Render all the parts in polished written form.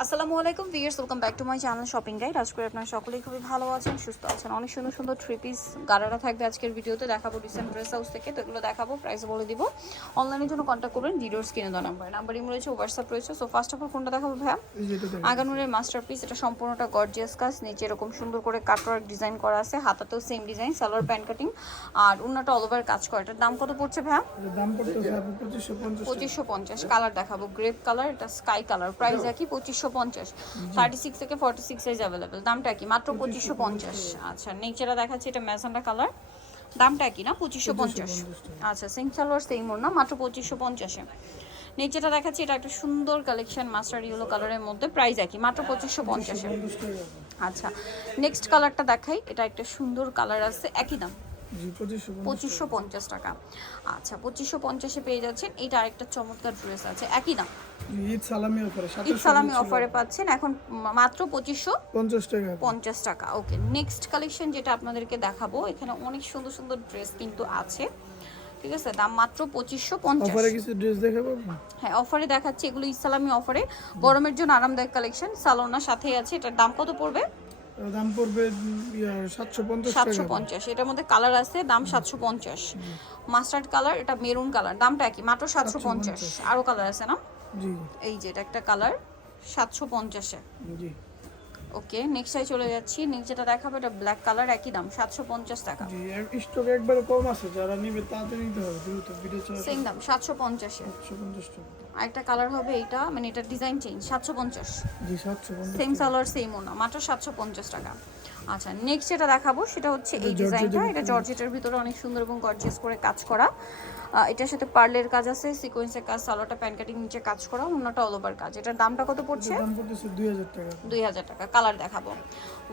আসসালামু আলাইকুম viewers, welcome back to my channel shopping guide. আজকে আপনারা সকলেই খুবই ভালো আছেন, সুস্থ আছেন। অনেক সুন্দর সুন্দর থ্রি পিস গারারা থাকবে আজকের ভিডিওতে। দেখাবো রিসেন্ট ড্রেস হাউস থেকে, তো এগুলো দেখাবো, প্রাইস বলে দিব। অনলাইনের জন্য কন্ট্যাক্ট করবেন, ভিডিওর স্ক্রিনে দেওয়া নাম্বার রয়েছে, হোয়াটসঅ্যাপ রয়েছে। সো ফার্স্ট অফ অল কোনটা দেখাবো ভাইয়া? আগানুরের মাস্টারপিস। এটা সম্পূর্ণটা গর্জিয়াস কাজ, নিচে এরকম সুন্দর করে কাটওয়ার্ক ডিজাইন করা আছে, হাতাতেও same design, salwar pant cutting আর উন্নাটা অল ওভার কাজ করা। এটার দাম কত পড়ছে ভাইয়া? দাম পড়তেছে 2550 কালার দেখাবো, গ্রেপ কালার, এটা স্কাই কালার, প্রাইস একই 2550। 36 থেকে 46 সাইজ अवेलेबल। দামটা কি? মাত্র 2550। আচ্ছা, নিচেটা দেখাচ্ছি, এটা ম্যাজেন্টা কালার, দামটা কি না? 2550। আচ্ছা, সেম সালোয়ার সেম ওড়না, মাত্র 2550 এ। নিচেটা দেখাচ্ছি, এটা একটা সুন্দর কালেকশন মাস্টার্ড ইয়েলো কালারের মধ্যে, প্রাইস একই মাত্র 2550 এ। আচ্ছা, নেক্সট কালারটা দেখাই, এটা একটা সুন্দর কালার আছে, একই দাম 2550 টাকা। আচ্ছা, 2550 এ পেয়ে যাচ্ছেন। এটা আরেকটা চমৎকার ড্রেস আছে, একই দাম। ঈদ সালামি অফারে পাচ্ছেন এখন মাত্র 2550 টাকা। ওকে, নেক্সট কালেকশন যেটা আপনাদেরকে দেখাবো, এখানে অনেক সুন্দর সুন্দর ড্রেস কিন্তু আছে, ঠিক আছে? দাম মাত্র 2550। অফারে কিছু ড্রেস দেখাবো? হ্যাঁ, অফারে দেখাচ্ছি, এগুলো ইসলামি অফারে, গরমের জন্য আরামদায়ক কালেকশন। সালোনার সাথেই আছে। এটার দাম কত পড়বে? দাম পড়বে 750 টাকা। 750। এটার মধ্যে কালার আছে, দাম 750। মাস্টার্ড কালার, এটা মেরুন কালার, দামটা কি? মাত্র 750। আরো কালার আছে না? জি এই যে এটা একটা কালার, 750 এ। জি ওকে, নেক্সটে চলে যাচ্ছি। নেক্সট যেটা দেখাবো, এটা ব্ল্যাক কালার, একই দাম 750 টাকা। জি স্টক একবারে কম আছে, যারা নিবে তাড়াতাড়ি নিতে হবে, দ্রুত ভিডিও চলে। সেম দাম 750 এ। 750 টাকা। আরেকটা কালার হবে এটা, মানে এটা ডিজাইন চেঞ্জ, 750। জি 750। সেম সালোয়ার সেম ওনা, মাত্র 750 টাকা। আচ্ছা, নেক্সট যেটা দেখাবো সেটা হচ্ছে এই ডিজাইনটা। এটা জর্জেটের ভিতরে অনেক সুন্দর এবং গর্জিয়াস করে কাজ করা। এটার সাথে পার্লের কাজ আছে, সিকোয়েন্সের কাজ, সালোয়ারটা প্যান্ট কাটিং নিচে কাজ করা, অন্যটা অল ওভার কাজ। এটার দামটা কত পড়ছে? দাম পড়তেছে 2000 টাকা। 2000 টাকা। কালার দেখাবো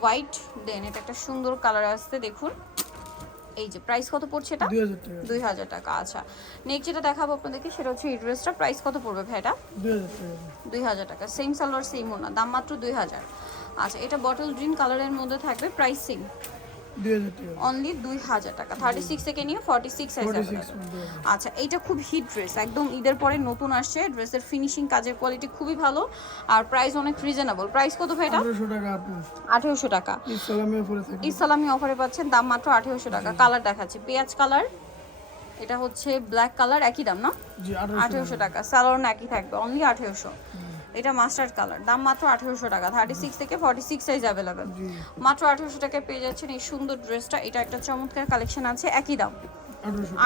হোয়াইট, দেন এটা একটা সুন্দর কালার আসছে, দেখুন। এই যে প্রাইস কত পড়ছে এটা? 2000 টাকা। 2000 টাকা। আচ্ছা, নেক্সট যেটা দেখাবো আপনাদেরকে সেটা হচ্ছে এই ড্রেসটা, প্রাইস কত পড়বে ভাই এটা? 2000 টাকা। 2000 টাকা। সেম সালোয়ার সেম ওনা, দাম মাত্র 2000। আচ্ছা, এটা বটল গ্রিন কালারের মধ্যে থাকবে, প্রাইস সেম 2000 টাকা। অনলি 2000 টাকা। 36 থেকে নিয়ে 46 সাইজ अवेलेबल। আচ্ছা, এইটা খুব হিট ড্রেস, একদম ঈদের পরে নতুন আসছে। ড্রেসের ফিনিশিং, কাজের কোয়ালিটি খুবই ভালো আর প্রাইস অনেক রিজনেবল। প্রাইস কত ভাই এটা? 1800 টাকা আপু। 1800 টাকা। ইসলামি অফারে থাকে। ইসলামি অফারে পাচ্ছেন, দাম মাত্র 1800 টাকা। কালার দেখাচ্ছি, পেঁয়াজ কালার, এটা হচ্ছে ব্ল্যাক কালার, একই দাম না? জি 1800 টাকা। সালোয়ার একই থাকবে, অনলি 1800। এটা মাস্টার্ড কালার, দাম মাত্র 1800 টাকা। 36 থেকে 46 সাইজ अवेलेबल। মাত্র 1800 টাকায় পেয়ে যাচ্ছেন এই সুন্দর ড্রেসটা। এটা একটা চমৎকার কালেকশন আছে, একই দাম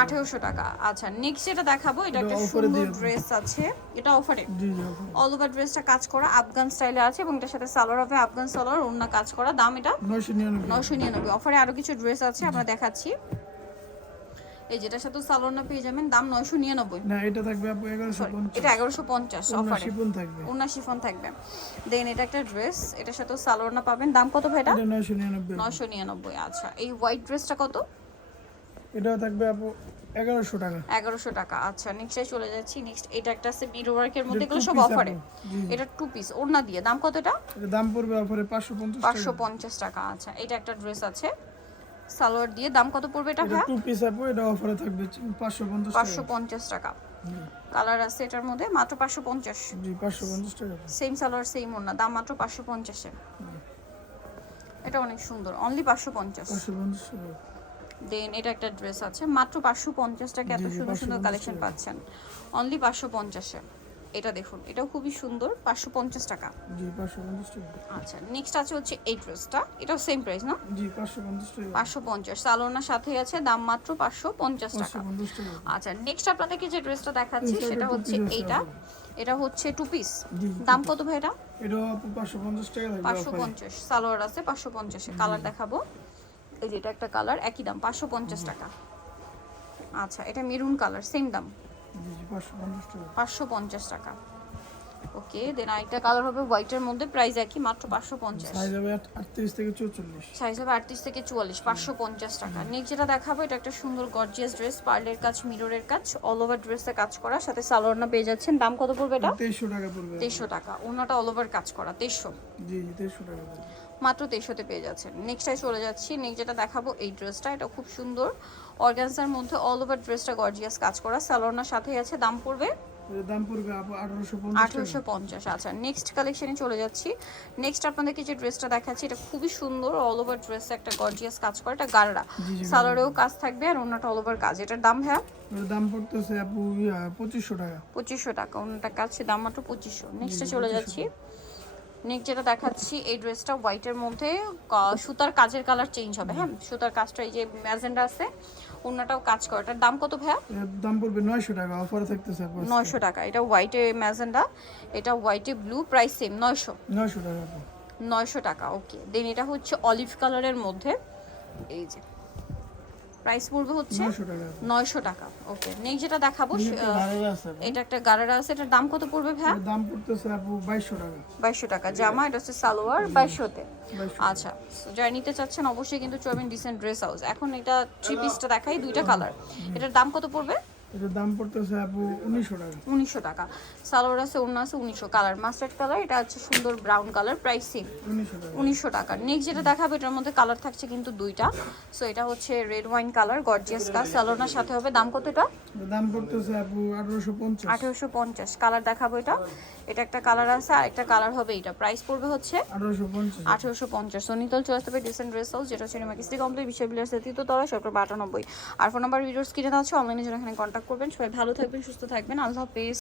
1800 টাকা। আচ্ছা, নেক্সট যেটা দেখাবো, এটা একটা সুন্দর ড্রেস আছে, এটা অফারে। অল ওভার ড্রেসটা কাজ করা আফগান স্টাইলে আছে এবং এটার সাথে সালোয়ার হবে আফগান সালোয়ার, ওন্না কাজ করা। দাম এটা 999। অফারে আরো কিছু ড্রেস আছে, আমরা দেখাচ্ছি। এই যেটার সাথে সালোয়ার না পেয়ে যাবেন, দাম 999। না, এটা থাকবে আপু 1150। এটা 1150 অফারে। শিফন থাকবে। ওন্না শিফন থাকবে। দেন এটা একটা ড্রেস, এটার সাথে সালোয়ার না পাবেন, দাম কত ভাই এটা? এটা 999। 999। আচ্ছা, এই হোয়াইট ড্রেসটা কত? এটাও থাকবে আপু 1100 টাকা। 1100 টাকা। আচ্ছা, নেক্সটে চলে যাচ্ছি। নেক্সট এটা একটা আছে মিরর ওয়ার্কের মধ্যে, এগুলো সব অফারে। এটা টু পিস ওড়না দিয়ে, দাম কত এটা? এর দাম পড়বে অফারে 550 টাকা। 550 টাকা। আচ্ছা, এটা একটা ড্রেস আছে সালোয়ার দিয়ে, দাম কত পড়বে এটা? এটা টু পিস আপু, এটা অফারে থাকবে 550 টাকা। 550 টাকা। কালার আছে এটার মধ্যে, মাত্র 550। জি 550 টাকা। সেম সালোয়ার সেম ওড়না, দাম মাত্র 550 এ। এটা অনেক সুন্দর, অনলি 550। 550 টাকা। দেন এটা একটা ড্রেস আছে, মাত্র 550 টাকা। এত সুন্দর সুন্দর কালেকশন পাচ্ছেন অনলি 550 এ। এটা দেখুন, এটাও খুবই সুন্দর, 550 টাকা। জি 550 টাকা। আচ্ছা, নেক্সট আছে হচ্ছে এই ড্রেসটা, এটাও সেম প্রাইস না? জি 550 টাকা। 550। সালোনার সাথে আছে, দাম মাত্র 550 টাকা। 550 টাকা। আচ্ছা, নেক্সট আপনাদেরকে যে ড্রেসটা দেখাচ্ছি সেটা হচ্ছে এইটা। এটা হচ্ছে টু পিস, জি। দাম কত ভাই এটা? এটা আপু 550 টাকা থাকবে অফারে। 550। সালোয়ার আছে 550 এ। কালার দেখাবো, এই যে এটা একটা কালার, একই দাম 550 টাকা। আচ্ছা, এটা মেরুন কালার, সেম দাম জি 550 টাকা। 550 টাকা। ওকে, দেন আরেকটা কালার হবে হোয়াইটের মধ্যে, প্রাইস একই, মাত্র 550। সাইজ হবে 38 থেকে 44। সাইজ হবে 38 থেকে 44, 550 টাকা। নেক্সট যেটা দেখাবো, এটা একটা সুন্দর গর্জিয়াস ড্রেস, পার্লের কাজ, মিররের কাজ, অল ওভার ড্রেসে কাজ করা, সাথে সালোয়ার না পেয়ে যাচ্ছেন। দাম কত পড়বে এটা? 2300 টাকা পড়বে। 2300 টাকা। ওনাটা অল ওভার কাজ করা, 2300। জি 2300 টাকা পড়বে। মাত্র 2300-তে পেয়ে যাচ্ছেন। নেক্সটটাই চলে যাচ্ছি। নেক্সট যেটা দেখাবো এই ড্রেসটা, এটা খুব সুন্দর অর্গানজার মধ্যে অল ওভার ড্রেসটা গর্জিয়াস কাজ করা, সালোয়ার সাথেই আছে। দাম পড়বে এর দাম পড়বে আপু 1850 1850। আচ্ছা নেক্সট কালেকশনে চলে যাচ্ছি। নেক্সট আপনাদেরকে যে ড্রেসটা দেখাচ্ছি এটা খুবই সুন্দর, অল ওভার ড্রেস একটা গর্জিয়াস কাজ করা, এটা গাড়রা জি, জি, সালোয়ারেও কাজ থাকবে আর ওনাটা অল ওভার কাজ। এটার দাম হ্যাঁ এর দাম পড়তেছে আপু 2500 টাকা। 2500 টাকা, ওনাটা কাজ দাম মাত্র 2500। নেক্সটে চলে যাচ্ছি। নেক্সট যেটা দেখাচ্ছি এই ড্রেসটা হোয়াইটের মধ্যে সুতার কাজের কালার চেঞ্জ হবে, হ্যাঁ সুতার কাজটা এই যে ম্যাজেন্ডা আছে, ওনাটাও কাজ করে। এটার দাম কত ভাইয়া? এর দাম পড়বে 900 টাকা, অফারে থাকতেছে আপু 900 টাকা। এটা হোয়াইটে ম্যাজেন্ডা, এটা হোয়াইটে ব্লু, প্রাইস সেম 900। 900 টাকা আপু। 900 টাকা ওকে। দেন এটা হচ্ছে অলিভ কালারের মধ্যে, এই যে প্রাইস পড়বে হচ্ছে 900 টাকা আপু। 900 টাকা ওকে। নেক্সট যেটা দেখাবো এটা গাড়ির আছে আপু। এটা একটা গারারা আছে, এটার দাম কত পড়বে ভাইয়া? এর দাম পড়তেছে আপু 2200 টাকা। 2200 টাকা জামা, এটা হচ্ছে সালোয়ার 2200-তে। 2200 আচ্ছা যারা নিতে চাচ্ছেন অবশ্যই কিন্তু চলবেন ডিসেন্ট ড্রেস হাউস। এখন এটা থ্রি পিসটা দেখাই, দুইটা কালার, এটার দাম কত পড়বে? এর দাম পড়তেছে আপু 1900 টাকা। 1900 টাকা। সালোয়ার আছে, ওড়না আছে 1900, কালার মাস্টার্ড কালার, এটা হচ্ছে সুন্দর ব্রাউন কালার, প্রাইস সেম 1900 টাকা। 1900 টাকা। নেক্সট যেটা দেখাবো এটার মধ্যে কালার থাকছে কিন্তু দুইটা। সো এটা হচ্ছে রেড ওয়াইন কালার, গর্জিয়াস কাজ, সালোয়ারের সাথে হবে। দাম কত এটা? এর দাম পড়তেছে আপু 1850। 1850। কালার দেখাবো এটা, এটা একটা কালার আছে আর একটা কালার হবে এটা, প্রাইস পড়বে হচ্ছে 1850। 1850। সোনিতল চলে আসতে হবে ডিসেন্ট ড্রেস হাউস, যেটা হচ্ছে মার্কেট কমপ্লিট বিশ্ববিদ্যালয়ের তৃতীয়তলা, সরকার 98। আর ফোন নাম্বার ভিডিওস কিনে আছে, অনলাইনে যারা এখানে কন্ট্যাক্ট করবেন। সবাই ভালো থাকবেন, সুস্থ থাকবেন, আল্লাহ হাফেজ।